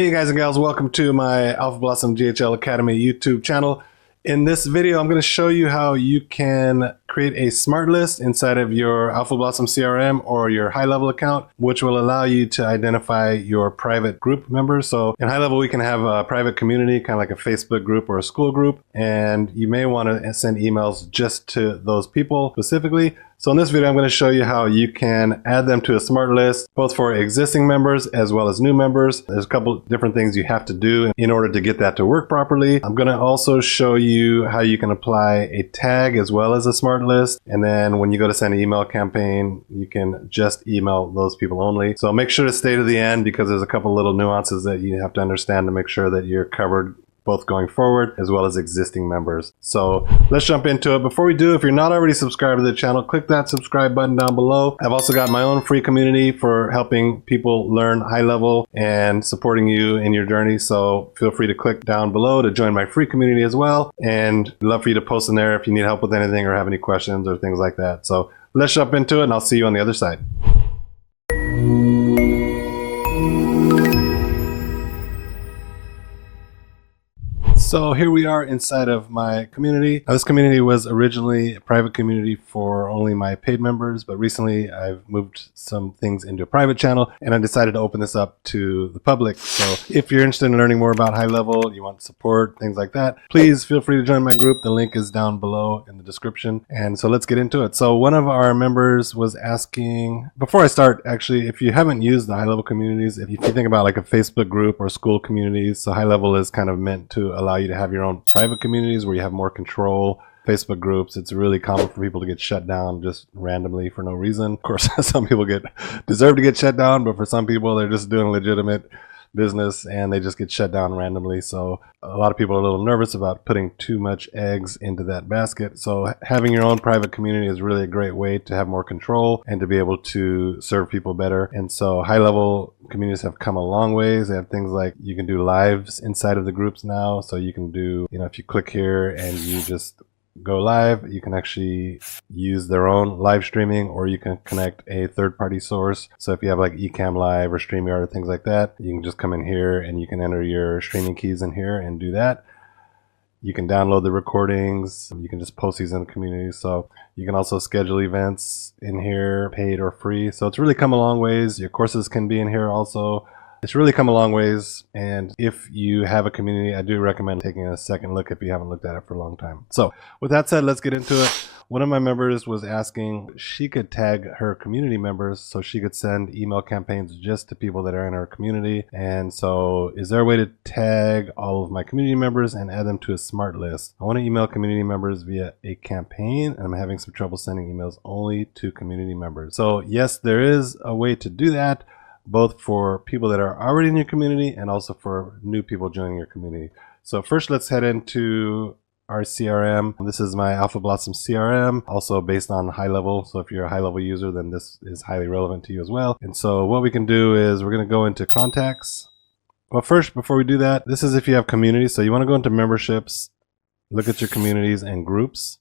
Hey guys and gals, welcome to my AlphaBlossom GHL Academy YouTube channel. In this video, I'm going to show you how you can create a smart list inside of your AlphaBlossom CRM or your HighLevel account, which will allow you to identify your private group members. So in HighLevel, we can have a private community, kind of like a Facebook group or a school group, and you may want to send emails just to those people specifically. So in this video, I'm going to show you how you can add them to a smart list, both for existing members as well as new members. There's a couple different things you have to do in order to get that to work properly. I'm going to also show you how you can apply a tag as well as a smart list. And then when you go to send an email campaign, you can just email those people only. So make sure to stay to the end because there's a couple little nuances that you have to understand to make sure that you're covered both going forward as well as existing members. So let's jump into it. Before we do, if you're not already subscribed to the channel, click that subscribe button down below. I've also got my own free community for helping people learn HighLevel and supporting you in your journey. So feel free to click down below to join my free community as well. And I'd love for you to post in there if you need help with anything or have any questions or things like that. So let's jump into it and I'll see you on the other side. So here we are inside of my community. Now, this community was originally a private community for only my paid members, but recently I've moved some things into a private channel and I decided to open this up to the public. So if you're interested in learning more about HighLevel, you want support, things like that, please feel free to join my group. The link is down below in the description. And so let's get into it. So one of our members was asking, before I start, actually, if you haven't used the HighLevel communities, if you think about like a Facebook group or school communities, so HighLevel is kind of meant to allow you to have your own private communities where you have more control. Facebook groups, it's really common for people to get shut down just randomly for no reason. Of course, some people deserve to get shut down, but for some people, they're just doing legitimate business and they just get shut down randomly. So a lot of people are a little nervous about putting too much eggs into that basket. So having your own private community is really a great way to have more control and to be able to serve people better. And so HighLevel communities have come a long ways. They have things like you can do lives inside of the groups now. So you can do, if you click here and you just go live, you can actually use their own live streaming, or you can connect a third-party source. So if you have like Ecamm Live or StreamYard or things like that, you can just come in here and you can enter your streaming keys in here and do that. You can download the recordings. You can just post these in the community. So you can also schedule events in here, paid or free. So it's really come a long ways. Your courses can be in here also. It's really come a long ways, and if you have a community, I do recommend taking a second look if you haven't looked at it for a long time. So with that said, let's get into it. One of my members was asking she could tag her community members so she could send email campaigns just to people that are in her community. And so is there a way to tag all of my community members and add them to a smart list? I want to email community members via a campaign, and I'm having some trouble sending emails only to community members. So yes, there is a way to do that, both for people that are already in your community and also for new people joining your community. So first, let's head into our CRM. This is my AlphaBlossom CRM, also based on HighLevel. So if you're a HighLevel user, then this is highly relevant to you as well. And so what we can do is we're going to go into contacts. Well, first, before we do that, this is if you have communities. So you want to go into memberships, look at your communities and groups.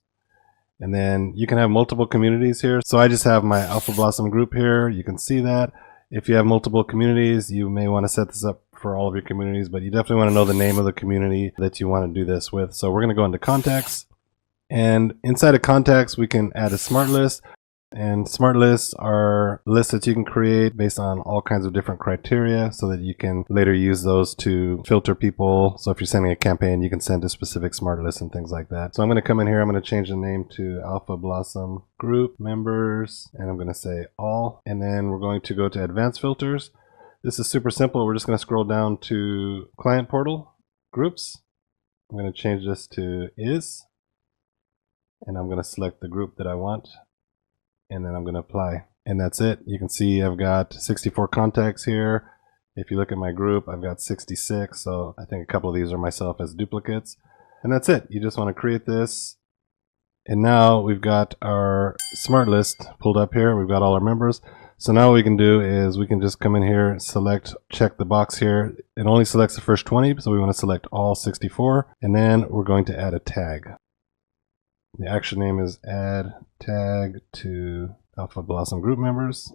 And then you can have multiple communities here. So I just have my AlphaBlossom group here. You can see that. If you have multiple communities, you may want to set this up for all of your communities, but you definitely want to know the name of the community that you want to do this with. So we're going to go into contacts, and inside of contacts, we can add a smart list. And smart lists are lists that you can create based on all kinds of different criteria so that you can later use those to filter people. So if you're sending a campaign, you can send to specific smart lists and things like that. So I'm going to come in here, I'm going to change the name to AlphaBlossom Group Members, and I'm going to say all. And then we're going to go to advanced filters. This is super simple. We're just going to scroll down to Client Portal, Groups. I'm going to change this to is, and I'm going to select the group that I want. And then I'm going to apply, and that's it. You can see I've got 64 contacts here. If you look at my group, I've got 66. So I think a couple of these are myself as duplicates, and that's it. You just want to create this. And now we've got our smart list pulled up here. We've got all our members. So now what we can do is we can just come in here, select, check the box here. It only selects the first 20. So we want to select all 64, and then we're going to add a tag. The action name is add tag to AlphaBlossom group members.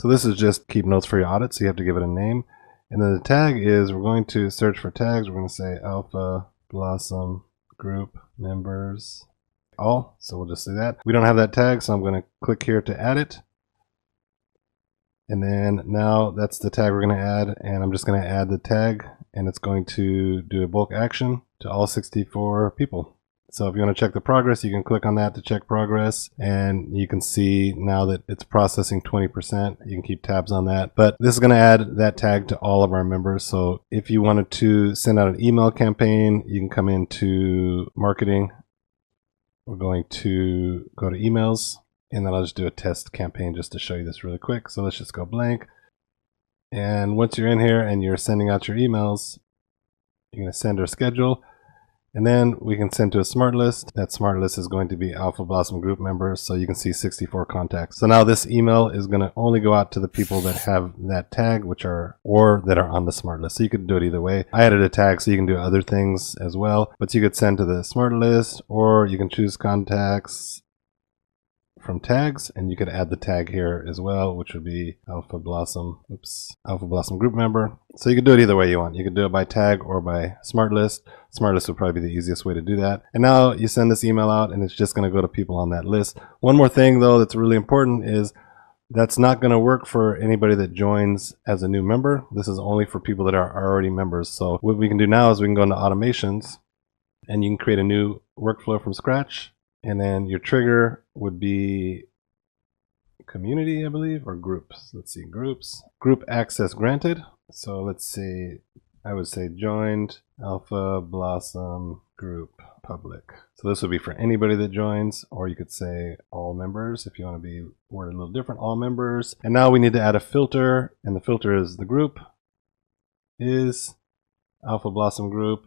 So this is just keep notes for your audit, so you have to give it a name. And then the tag is, we're going to search for tags. We're going to say AlphaBlossom group members all. So we'll just say that. We don't have that tag, so I'm going to click here to add it. And then now that's the tag we're going to add, and I'm just going to add the tag, and it's going to do a bulk action to all 64 people. So if you want to check the progress, you can click on that to check progress, and you can see now that it's processing 20%. You can keep tabs on that, but this is going to add that tag to all of our members. So if you wanted to send out an email campaign, you can come into marketing. We're going to go to emails, and then I'll just do a test campaign just to show you this really quick. So let's just go blank. And once you're in here and you're sending out your emails, you're going to send or schedule. And then we can send to a smart list. That smart list is going to be AlphaBlossom group members. So you can see 64 contacts. So now this email is going to only go out to the people that have that tag, or that are on the smart list. So you could do it either way. I added a tag so you can do other things as well. But you could send to the smart list, or you can choose contacts from tags, and you could add the tag here as well, which would be AlphaBlossom group member. So you could do it either way you want. You could do it by tag or by smart list. Smart list would probably be the easiest way to do that. And now you send this email out, and it's just going to go to people on that list. One more thing though that's really important is that's not going to work for anybody that joins as a new member. This is only for people that are already members. So what we can do now is we can go into automations, and you can create a new workflow from scratch. And then your trigger would be community, I believe, or groups. Let's see, groups. Group access granted. So let's see, I would say joined AlphaBlossom group public. So this would be for anybody that joins, or you could say all members if you want to be worded a little different, all members. And now we need to add a filter, and the filter is the group is AlphaBlossom group.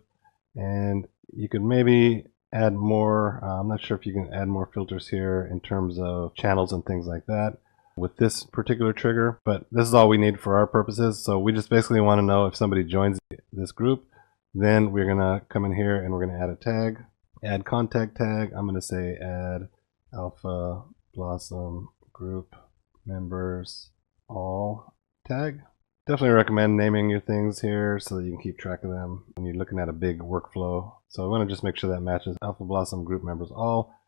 And you could maybe add more. I'm not sure if you can add more filters here in terms of channels and things like that with this particular trigger, but this is all we need for our purposes. So we just basically want to know if somebody joins this group, then we're going to come in here and we're going to add a tag, add contact tag. I'm going to say add AlphaBlossom group members all tag. Definitely recommend naming your things here so that you can keep track of them when you're looking at a big workflow. So I want to just make sure that matches AlphaBlossom group members all.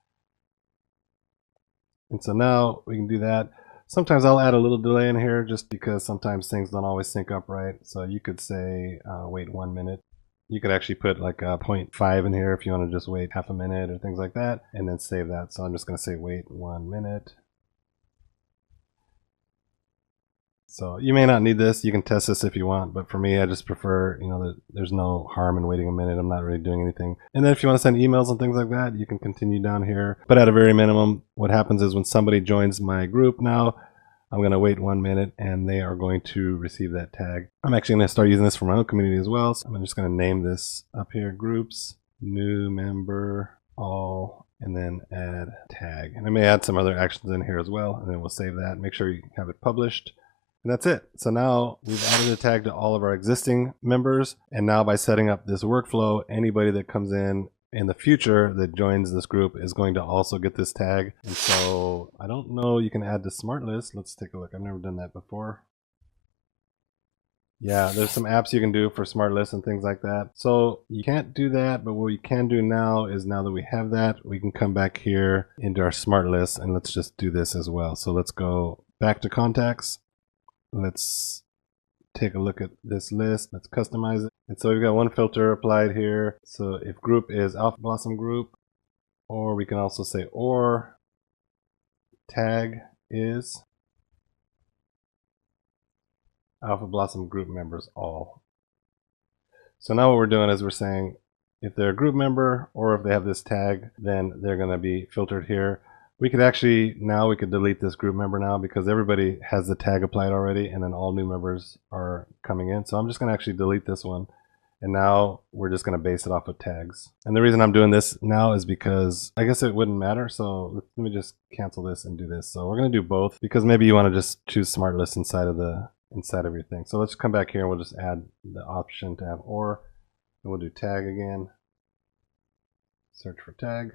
And so now we can do that. Sometimes I'll add a little delay in here just because sometimes things don't always sync up right. So you could say wait 1 minute. You could actually put like a 0.5 in here if you want to just wait half a minute or things like that, and then save that. So I'm just going to say wait 1 minute. So you may not need this. You can test this if you want, but for me, I just prefer, that there's no harm in waiting a minute. I'm not really doing anything. And then if you want to send emails and things like that, you can continue down here. But at a very minimum, what happens is when somebody joins my group now, I'm going to wait 1 minute and they are going to receive that tag. I'm actually going to start using this for my own community as well. So I'm just going to name this up here, groups, new member, all, and then add tag. And I may add some other actions in here as well, and then we'll save that. Make sure you have it published. And that's it. So now we've added a tag to all of our existing members. And now by setting up this workflow, anybody that comes in the future that joins this group is going to also get this tag. And so I don't know, you can add to Smartlists. Let's take a look. I've never done that before. Yeah, there's some apps you can do for Smartlists and things like that. So you can't do that, but what we can do now is, now that we have that, we can come back here into our Smartlists, and let's just do this as well. So let's go back to contacts. Let's take a look at this list. Let's customize it. And so we've got one filter applied here. So if group is AlphaBlossom group, or we can also say or tag is AlphaBlossom group members all. So now what we're doing is we're saying if they're a group member or if they have this tag, then they're going to be filtered here. We could actually, now we could delete this group member now because everybody has the tag applied already, and then all new members are coming in. So I'm just going to actually delete this one. And now we're just going to base it off of tags. And the reason I'm doing this now is because I guess it wouldn't matter. So let me just cancel this and do this. So we're going to do both because maybe you want to just choose smart list inside of your thing. So let's come back here and we'll just add the option to have or, and we'll do tag again. Search for tag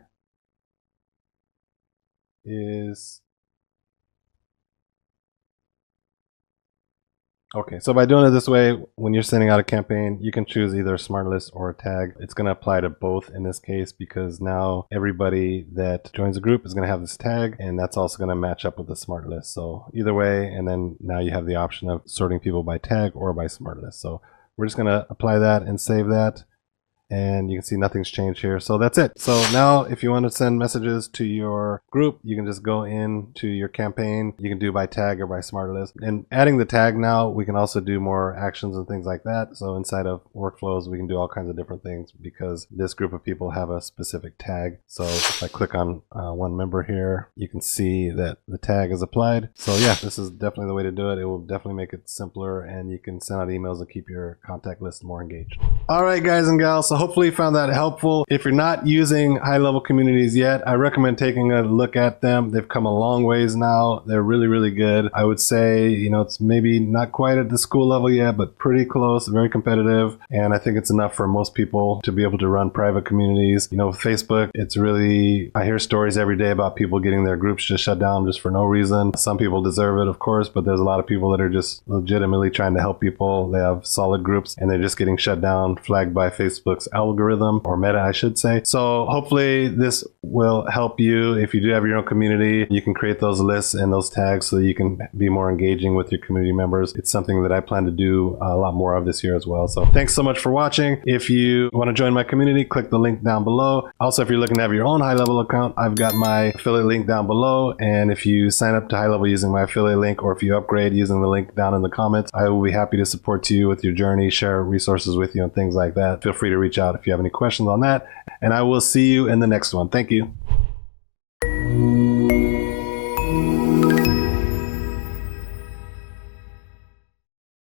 is Okay, so by doing it this way, when you're sending out a campaign, you can choose either a smart list or a tag. It's going to apply to both in this case because now everybody that joins a group is going to have this tag, and that's also going to match up with the smart list. So either way, and then now you have the option of sorting people by tag or by smart list. So we're just going to apply that and save that. And you can see nothing's changed here. So that's it. So now if you want to send messages to your group, you can just go into your campaign. You can do by tag or by smart list. And adding the tag now, we can also do more actions and things like that. So inside of workflows, we can do all kinds of different things because this group of people have a specific tag. So if I click on one member here, you can see that the tag is applied. So yeah, this is definitely the way to do it. It will definitely make it simpler, and you can send out emails and keep your contact list more engaged. All right, guys and gals. So hopefully you found that helpful. If you're not using high-level communities yet, I recommend taking a look at them. They've come a long ways now. They're really, really good. I would say, it's maybe not quite at the school level yet, but pretty close, very competitive. And I think it's enough for most people to be able to run private communities. With Facebook, it's really, I hear stories every day about people getting their groups just shut down just for no reason. Some people deserve it, of course, but there's a lot of people that are just legitimately trying to help people. They have solid groups and they're just getting shut down, flagged by Facebook's algorithm, or Meta, I should say. So hopefully this will help you. If you do have your own community, you can create those lists and those tags so that you can be more engaging with your community members. It's something that I plan to do a lot more of this year as well. So thanks so much for watching. If you want to join my community, click the link down below. Also, if you're looking to have your own HighLevel account, I've got my affiliate link down below. And if you sign up to HighLevel using my affiliate link, or if you upgrade using the link down in the comments, I will be happy to support you with your journey, share resources with you and things like that. Feel free to reach out if you have any questions on that, and I will see you in the next one. Thank you.